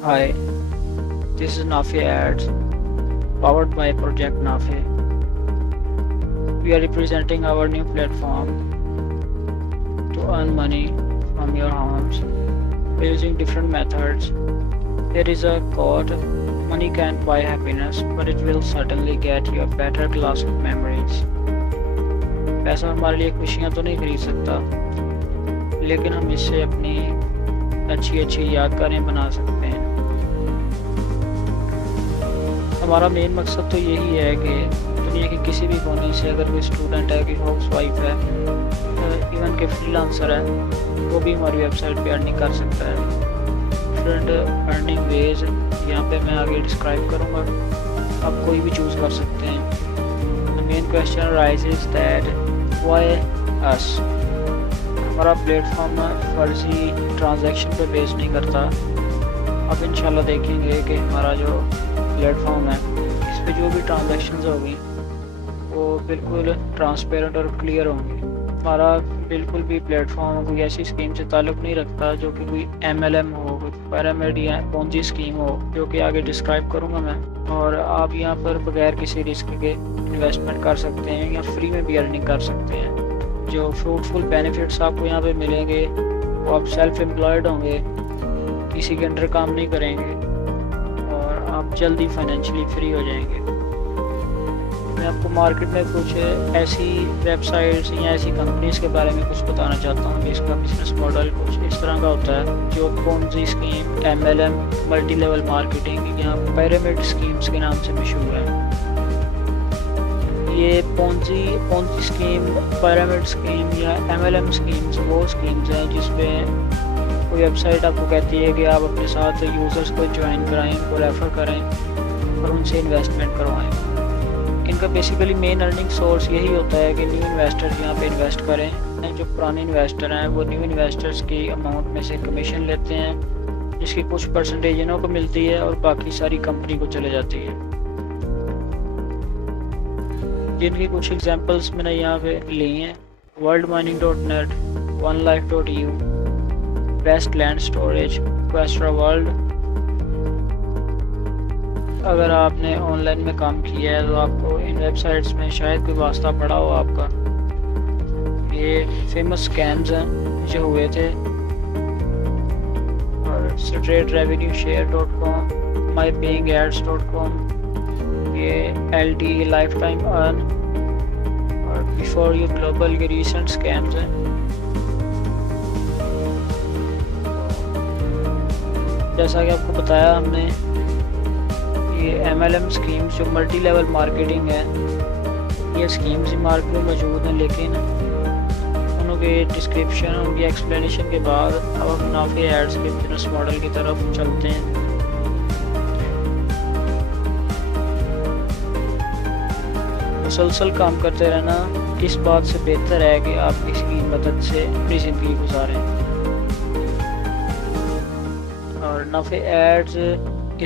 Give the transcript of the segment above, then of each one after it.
Hi, this is Nafi Ads, powered by Project Nafi. We are representing our new platform to earn money from your homes using different methods. There is a quote, money can't buy happiness, but it will certainly get you a better class of memories. पैसा हमारे लिए खुशियाँ तो नहीं खरीद सकता, लेकिन हम इससे अपनी अच्छी अच्छी यादगारें बना सकते हैं। हमारा मेन मकसद तो यही है कि दुनिया के किसी भी कोने से अगर कोई स्टूडेंट है, कोई हाउस वाइफ है, इवन के फ्रीलांसर है, वो भी हमारी वेबसाइट पे अर्निंग कर सकता है। डिफरेंट अर्निंग वेज यहाँ पे मैं आगे डिस्क्राइब करूँगा, आप कोई भी चूज़ कर सकते हैं। The main question raises that why us. हमारा प्लेटफॉर्म फर्जी ट्रांजैक्शन पे बेस नहीं करता। अब इंशाल्लाह देखेंगे कि हमारा जो प्लेटफॉर्म है इस पे जो भी ट्रांजैक्शंस होगी वो बिल्कुल ट्रांसपेरेंट और क्लियर होंगी। हमारा बिल्कुल भी प्लेटफॉर्म कोई ऐसी स्कीम से ताल्लुक़ नहीं रखता जो कि कोई MLM हो, कोई पिरामिड या पोंजी स्कीम हो, जो कि आगे डिस्क्राइब करूँगा मैं। और आप यहाँ पर बगैर किसी रिस्क के इन्वेस्टमेंट कर सकते हैं या फ्री में भी अर्निंग कर सकते हैं। जो फ्रूटफुल बेनिफिट्स आपको यहाँ पे मिलेंगे वो आप सेल्फ एम्प्लॉयड होंगे, किसी के अंडर काम नहीं करेंगे और आप जल्दी फाइनेंशियली फ्री हो जाएंगे। मैं आपको मार्केट में कुछ ऐसी वेबसाइट्स या ऐसी कंपनीज़ के बारे में कुछ बताना चाहता हूँ कि इसका बिजनेस मॉडल कुछ इस तरह का होता है, जो Ponzi scheme, MLM, multi level marketing या पिरामिड स्कीम्स के नाम से मशहूर है। ये पोंजी स्कीम, पिरामिड स्कीम या MLM स्कीम्स वो स्कीम्स हैं जिसमें कोई वेबसाइट आपको कहती है कि आप अपने साथ यूज़र्स को ज्वाइन कराएं, उनको रेफ़र करें और उनसे इन्वेस्टमेंट करवाएं। इनका बेसिकली मेन अर्निंग सोर्स यही होता है कि न्यू इन्वेस्टर्स यहाँ पे इन्वेस्ट करें। जो पुराने इन्वेस्टर हैं वो न्यू इन्वेस्टर्स की अमाउंट में से कमीशन लेते हैं, जिसकी कुछ परसेंटेज इन्हों को मिलती है और बाकी सारी कंपनी को चले जाती है। जिनकी कुछ एग्जांपल्स मैंने यहाँ पे ली हैं, worldmining.net, onelife.eu, best land storage, Questra world. अगर आपने ऑनलाइन में काम किया है तो आपको इन वेबसाइट्स में शायद कोई वास्ता पड़ा हो आपका। ये फेमस स्कैम्स हैं जो हुए थे। और straightrevenueshare.com, mypayingads.com, ये LT लाइफ टाइम अर्न और बिफोर यू ग्लोबल के रीसेंट स्कैम्स हैं। जैसा कि आपको बताया हमने, ये MLM स्कीम्स जो मल्टी लेवल मार्केटिंग है, ये स्कीम्स ही मार्केट में मौजूद हैं, लेकिन उनके डिस्क्रिप्शन, उनकी एक्सप्लेनेशन के बाद अब हम नाफी एड्स के बिजनेस मॉडल की तरफ चलते हैं। मुसलसल काम करते रहना इस बात से बेहतर है कि आप किसी की मदद से अपनी ज़िंदगी गुजारें। और नाफी ads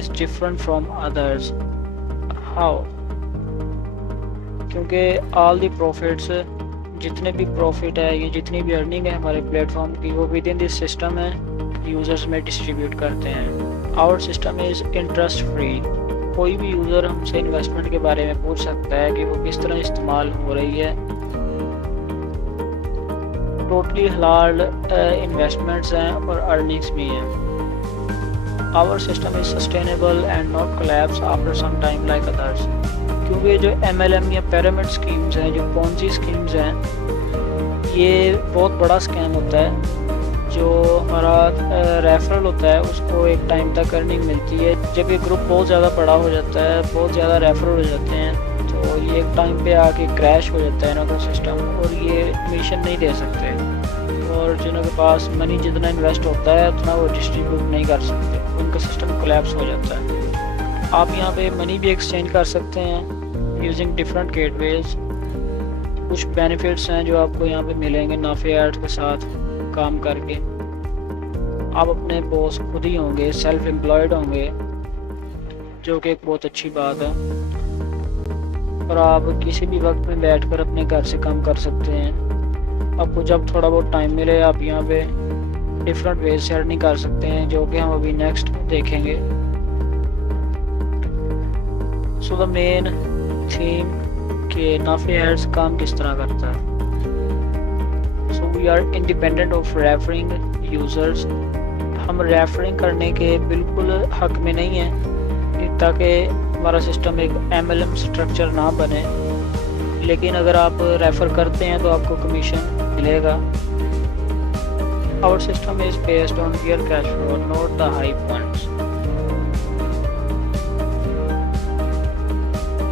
is different from others. How? क्योंकि all the profits, जितने भी प्रॉफिट है, ये जितनी भी अर्निंग है हमारे प्लेटफॉर्म की, वो विद इन दिस सिस्टम है यूज़र्स में डिस्ट्रीब्यूट करते हैं। Our system is interest free. कोई भी यूज़र हमसे इन्वेस्टमेंट के बारे में पूछ सकता है कि वो किस तरह इस्तेमाल हो रही है। टोटली हलाल इन्वेस्टमेंट्स हैं और अर्निंग्स भी हैं। Our system is sustainable and not collapse after some time like others. क्योंकि जो MLM या पिरामिड स्कीम्स हैं, जो पोंजी स्कीम्स हैं, ये बहुत बड़ा स्कैम होता है। जो हमारा रेफरल होता है उसको एक टाइम तक अर्निंग मिलती है। जब ये ग्रुप बहुत ज़्यादा बड़ा हो जाता है, बहुत ज़्यादा रेफरल हो जाते हैं, तो ये एक टाइम पे आके क्रैश हो जाता है इनका सिस्टम और ये कमीशन नहीं दे सकते। और जिनके पास मनी जितना इन्वेस्ट होता है उतना वो डिस्ट्रीब्यूट नहीं कर सकते, उनका सिस्टम कोलैप्स हो जाता है। आप यहाँ पे मनी भी एक्सचेंज कर सकते हैं यूजिंग डिफरेंट गेटवेज। कुछ बेनिफिट्स हैं जो आपको यहाँ पे मिलेंगे नाफी एड्स के साथ काम करके। आप अपने बॉस खुद ही होंगे, सेल्फ एम्प्लॉयड होंगे, जो कि एक बहुत अच्छी बात है। और आप किसी भी वक्त में बैठकर अपने घर से काम कर सकते हैं। आपको जब थोड़ा बहुत टाइम मिले आप यहाँ पे डिफरेंट वेज से अर्निंग कर सकते हैं, जो कि हम अभी नेक्स्ट देखेंगे। सो द मेन थीम के नाफे एड्स काम किस तरह करता है। So we are independent of referring users. हम रेफरिंग करने के बिल्कुल हक में नहीं हैं, ताकि हमारा सिस्टम एक MLM स्ट्रक्चर ना बने, लेकिन अगर आप रेफ़र करते हैं तो आपको कमीशन मिलेगा। Our system is based on real cash flow, not the high funds.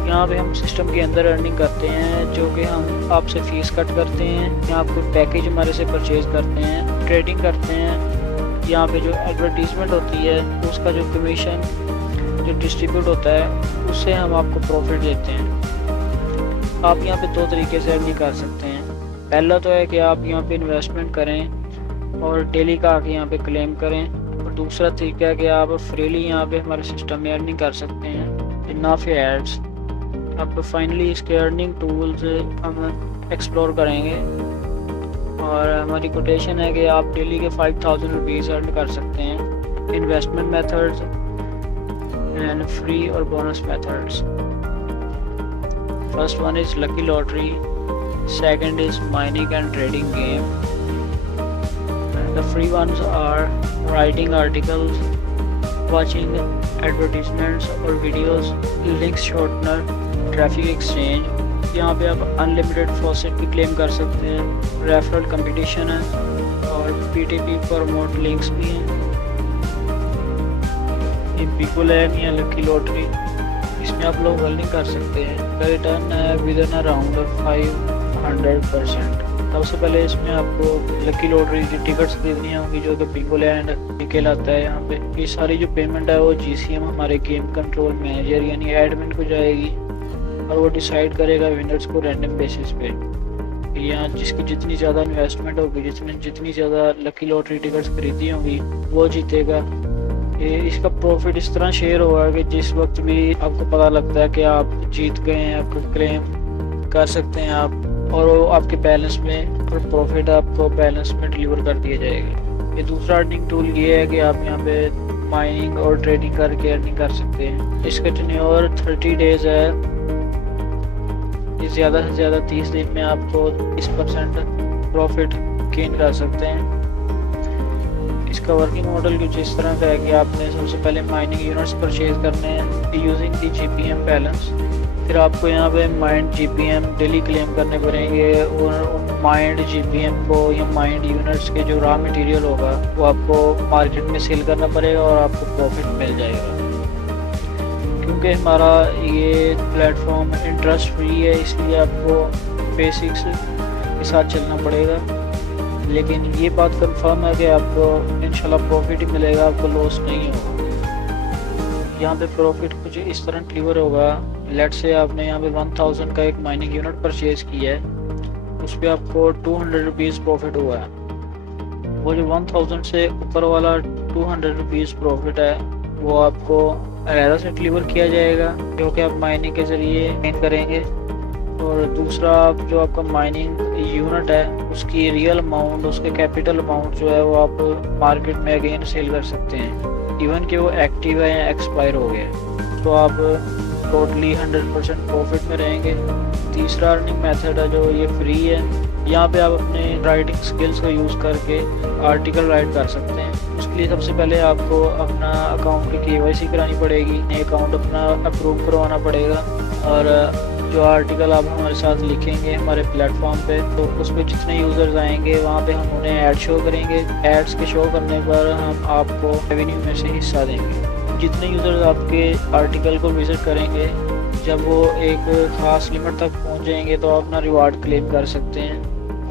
यहाँ पे हम सिस्टम के अंदर अर्निंग करते हैं, जो कि हम आपसे फ़ीस कट करते हैं, यहाँ आप कोई पैकेज हमारे से परचेज़ करते हैं, ट्रेडिंग करते हैं। यहाँ पे जो एडवर्टीज़मेंट होती है उसका जो कमीशन जो डिस्ट्रीब्यूट होता है उससे हम आपको प्रॉफिट देते हैं। आप यहाँ पे दो तरीके से अर्निंग कर सकते हैं। पहला तो है कि आप यहाँ पे इन्वेस्टमेंट करें और डेली का आके यहाँ पे क्लेम करें, और दूसरा तरीका है कि आप फ्रीली यहाँ पे हमारे सिस्टम में अर्निंग कर सकते हैं नाफे एड्स। अब फाइनली इसके अर्निंग टूल्स हम एक्सप्लोर करेंगे, और हमारी कोटेशन है कि आप डेली के 5000 रुपीज़ अर्न कर सकते हैं। इन्वेस्टमेंट मेथड्स एंड फ्री और bonus methods. First one is lucky lottery, second is mining and trading game. The free ones are writing articles, watching advertisements और videos, links shortener, traffic exchange. यहाँ पे आप unlimited faucet भी claim कर सकते हैं, referral competition है और PTP प्रमोट लिंक्स भी हैं। ये पिकोलैंड या लकी लॉटरी, इसमें आप लोग अर्निंग कर सकते हैं। का रिटर्न है विद इन अराउंड 500%। सबसे पहले इसमें आपको लकी लॉटरी की टिकट्स खरीदनी होंगी, जो कि पिकोलैंड कहलाता है। यहाँ पे ये सारी जो पेमेंट है वो GCM हमारे गेम कंट्रोल मैनेजर यानी एडमिन को जाएगी, और वो डिसाइड करेगा विनर्स को रैंडम बेसिस पे। यहाँ जिसकी जितनी ज़्यादा इन्वेस्टमेंट होगी, जितनी ज़्यादा लकी लॉटरी टिकट्स खरीदी होंगी, वो जीतेगा। ये इसका प्रॉफिट इस तरह शेयर होगा कि जिस वक्त भी आपको पता लगता है कि आप जीत गए हैं, आपको क्लेम कर सकते हैं आप, और वो आपके बैलेंस में और प्रॉफिट आपको बैलेंस में डिलीवर कर दिया जाएगा। ये दूसरा अर्निंग टूल ये है कि आप यहाँ पे माइनिंग और ट्रेडिंग करके अर्निंग कर सकते हैं। इसका टेन्योर 30 डेज़ है। ये ज़्यादा से ज़्यादा 30 दिन में आपको 30% प्रॉफिट गेन कर सकते हैं। इसका वर्किंग मॉडल कुछ इस तरह का है कि आपने सबसे पहले माइनिंग यूनिट्स परचेज करने हैं यूजिंग दी GPM बैलेंस। फिर आपको यहाँ पे माइंड GPM डेली क्लेम करने पड़ेंगे, और माइंड GPM को या माइंड यूनिट्स के जो रॉ मटेरियल होगा वो आपको मार्केट में सेल करना पड़ेगा और आपको प्रॉफिट मिल जाएगा। क्योंकि हमारा ये प्लेटफॉर्म इंटरेस्ट फ्री है, इसलिए आपको बेसिक्स के साथ चलना पड़ेगा, लेकिन ये बात कंफर्म है कि आपको इंशाल्लाह प्रॉफिट ही मिलेगा, आपको लॉस नहीं होगा। यहाँ पे प्रॉफिट कुछ इस तरह डिलीवर होगा। लेट से आपने यहाँ पे 1000 का एक माइनिंग यूनिट परचेज किया है, उस पर आपको 200 रुपीज़ प्रॉफिट हुआ है। वो जो 1000 से ऊपर वाला 200 रुपीज़ प्रॉफिट है वो आपको अलहदा से डिलीवर किया जाएगा, जो कि आप माइनिंग के ज़रिए गेन करेंगे। और दूसरा जो आपका माइनिंग यूनिट है उसकी रियल अमाउंट, उसके कैपिटल अमाउंट जो है वो आप मार्केट में अगेन सेल कर सकते हैं, इवन कि वो एक्टिव है या एक्सपायर हो गया, तो आप टोटली 100% प्रॉफिट में रहेंगे। तीसरा अर्निंग मेथड है जो ये फ्री है। यहाँ पे आप अपने राइटिंग स्किल्स को यूज़ करके आर्टिकल राइट कर सकते हैं। उसके लिए सबसे पहले आपको अपना अकाउंट की KYC करानी पड़ेगी, अकाउंट अपना अप्रूव करवाना पड़ेगा, और जो आर्टिकल आप हमारे साथ लिखेंगे हमारे प्लेटफॉर्म पे, तो उस पर जितने यूज़र्स आएंगे वहाँ पे हम उन्हें ऐड शो करेंगे। एड्स के शो करने पर हम आपको रेवेन्यू में से हिस्सा देंगे। जितने यूज़र्स आपके आर्टिकल को विज़िट करेंगे, जब वो एक ख़ास लिमिट तक पहुँच जाएंगे तो आप अपना रिवार्ड क्लेम कर सकते हैं,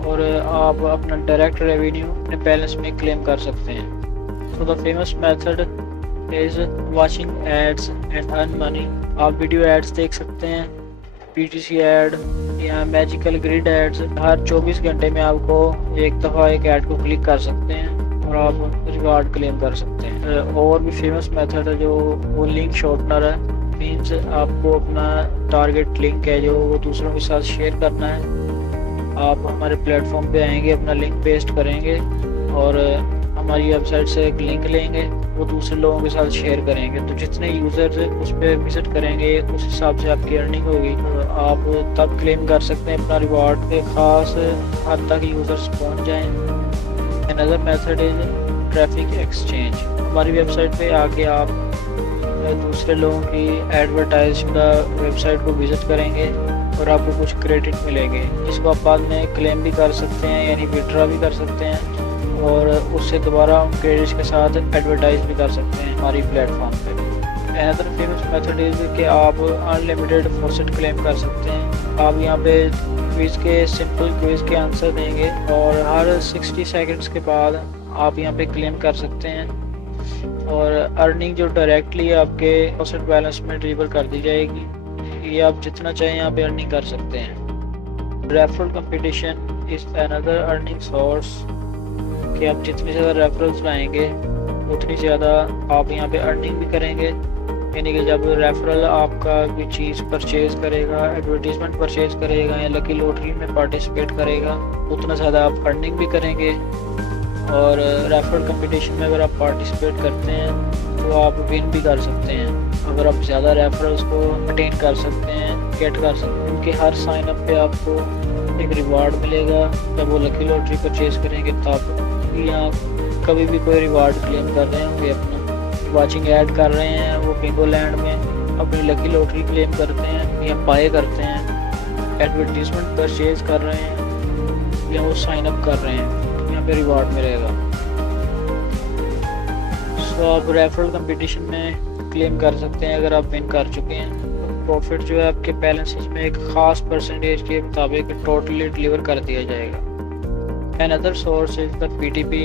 और आप अपना डायरेक्ट रेवेन्यू अपने बैलेंस में क्लेम कर सकते हैं। तो the famous method is watching ads and earn money. आप वीडियो एड्स देख सकते हैं, PTC ऐड या मैजिकल ग्रिड एड्स। हर 24 घंटे में आपको एक दफ़ा एक ऐड को क्लिक कर सकते हैं और आप रिवार्ड क्लेम कर सकते हैं। और भी फेमस मेथड है जो वो लिंक शॉर्टनर है। मीन्स आपको अपना टारगेट लिंक है जो वो दूसरों के साथ शेयर करना है। आप हमारे प्लेटफॉर्म पे आएंगे, अपना लिंक पेस्ट करेंगे और हमारी वेबसाइट से एक लिंक लेंगे, वो दूसरे लोगों के साथ शेयर करेंगे, तो जितने यूज़र्स उस पर विज़िट करेंगे उस हिसाब से आपकी अर्निंग होगी। तो आप तब क्लेम कर सकते हैं अपना रिवार्ड पे ख़ास हद तक यूज़र्स पहुंच जाएं। Another method is traffic exchange. हमारी वेबसाइट पे आके आप दूसरे लोगों की एडवर्टाइज शुदा वेबसाइट को विज़िट करेंगे और आपको कुछ क्रेडिट मिलेंगे, जिसको आप बाद में क्लेम भी कर सकते हैं, यानी विड्रॉ भी कर सकते हैं और उससे दोबारा उन क्रेडिट्स के साथ एडवर्टाइज भी कर सकते हैं हमारी प्लेटफॉर्म पे। अनदर फेमस मेथड इज़ कि आप अनलिमिटेड फॉसेट क्लेम कर सकते हैं। आप यहाँ पे क्विज़ के सिंपल क्विज़ के आंसर देंगे और हर 60 सेकंड्स के बाद आप यहाँ पे क्लेम कर सकते हैं और अर्निंग जो डायरेक्टली आपके फॉसेट बैलेंस में डिलीवर कर दी जाएगी। ये आप जितना चाहें यहाँ पे अर्निंग कर सकते हैं। Referral competition is another earning source, कि आप जितनी ज़्यादा रेफरल्स लाएंगे उतनी ज़्यादा आप यहाँ पे अर्निंग भी करेंगे। यानी कि जब रेफरल आपका कोई चीज़ परचेज़ करेगा, एडवर्टीज़मेंट परचेज़ करेगा या लकी लॉटरी में पार्टिसिपेट करेगा, उतना ज़्यादा आप अर्निंग भी करेंगे। और रेफरल कंपटीशन में अगर आप पार्टिसिपेट करते हैं तो आप विन भी कर सकते हैं। अगर आप ज़्यादा रेफरल्स को अटेन कर सकते हैं, गेट कर सकते हैं, उनके हर साइन अप पे आपको एक रिवार्ड मिलेगा। जब वो लकी लॉटरी परचेज़ करेंगे तब या कभी भी कोई रिवार्ड क्लेम कर रहे होंगे, अपना वाचिंग ऐड कर रहे हैं, वो बिंगो लैंड में अपनी लकी लॉटरी क्लेम करते हैं या बाय करते हैं, एडवर्टीजमेंट परचेज कर रहे हैं या वो साइन अप कर रहे हैं, यहाँ पे रिवार्ड मिलेगा। सो आप रेफरल कंपटीशन में क्लेम कर सकते हैं अगर आप विन कर चुके हैं। प्रॉफिट जो है आपके बैलेंसेस में एक ख़ास परसेंटेज के मुताबिक टोटली डिलीवर कर दिया जाएगा। Another source is the PTP,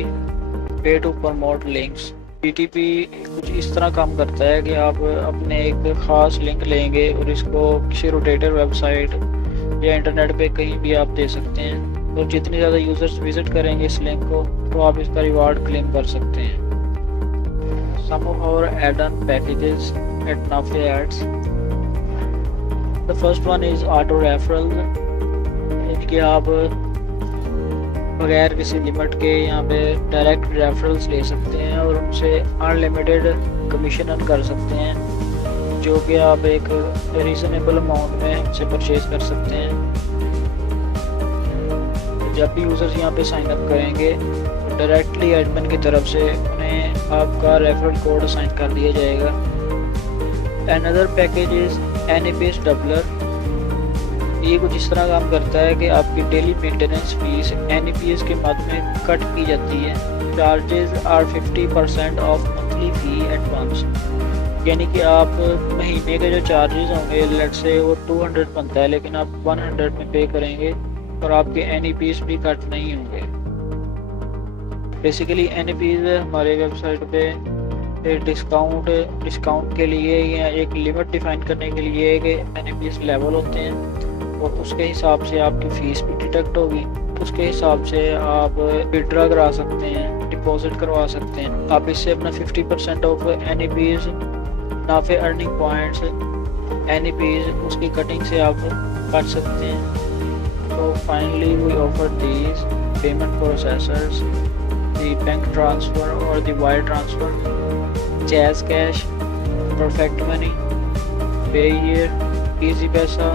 Pay to Promote Links। PTP कुछ इस तरह काम करता है कि आप अपने एक ख़ास लिंक लेंगे और इसको किसी रोटेटर वेबसाइट या इंटरनेट पे कहीं भी आप दे सकते हैं, और जितने ज़्यादा यूज़र्स विज़िट करेंगे इस लिंक को तो आप इसका रिवार्ड क्लेम कर सकते हैं। Some of our add-on packages at Nafe Ads। The first one is auto referral, यानी कि आप बगैर किसी लिमिट के यहाँ पे डायरेक्ट रेफरल्स ले सकते हैं और उनसे अनलिमिटेड कमीशन अर्न कर सकते हैं, जो कि आप एक रीज़नेबल अमाउंट में उनसे परचेज कर सकते हैं। जब भी यूज़र्स यहाँ पे साइन अप करेंगे तो डायरेक्टली एडमिन की तरफ से उन्हें आपका रेफरल कोड असाइन कर दिया जाएगा। Another package is NAPS doubler. ये कुछ इस तरह काम करता है कि आपकी डेली मेंटेनेंस फीस NAPS के मद में कट की जाती है। Charges are 50% of monthly fee at once, यानी कि आप महीने के जो चार्जेस होंगे लेट्स से वो 200 बनता है, लेकिन आप 100 में पे करेंगे और आपके NAPS भी कट नहीं होंगे। बेसिकली NAPS हमारे वेबसाइट पे डिस्काउंट के लिए या एक लिमिट डिफाइन करने के लिए कि NAPS लेवल होते हैं और उसके हिसाब से आपकी फ़ीस भी डिडक्ट होगी। उसके हिसाब से आप विड्रॉ करा सकते हैं, डिपॉजिट करवा सकते हैं। आप इससे अपना 50% ऑफ NAPS, नाफे अर्निंग पॉइंट्स, NAPS उसकी कटिंग से आप काट सकते हैं। तो finally we offer these payment processors, the bank transfer और the wire transfer, jazz cash, perfect money, Payeer, Easypaisa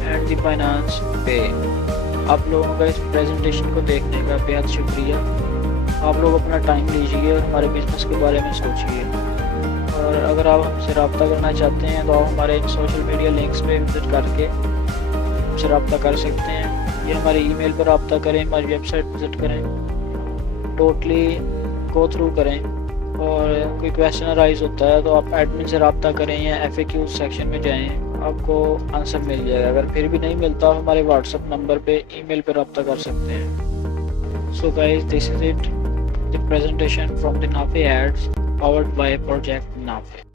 and the finance pay. आप लोगों का इस प्रेजेंटेशन को देखने का बेहद शुक्रिया। आप लोग अपना टाइम लीजिए और हमारे बिज़नेस के बारे में सोचिए, और अगर आप हमसे रब्ता करना चाहते हैं तो आप हमारे इन सोशल मीडिया लिंक्स पे विजिट करके हमसे रब्ता कर सकते हैं, या हमारे ईमेल पर रब्ता करें, हमारी वेबसाइट विजिट करें, टोटली गो थ्रू करें, और कोई क्वेश्चन अराइज होता है तो आप एडमिन से रब्ता करें या FAQ सेक्शन में जाएँ, आपको आंसर मिल जाएगा। अगर फिर भी नहीं मिलता आप हमारे व्हाट्सएप नंबर पे ईमेल पे रब्ता कर सकते हैं। So guys, this is it, the presentation from the Nafe ads powered by project Nafe.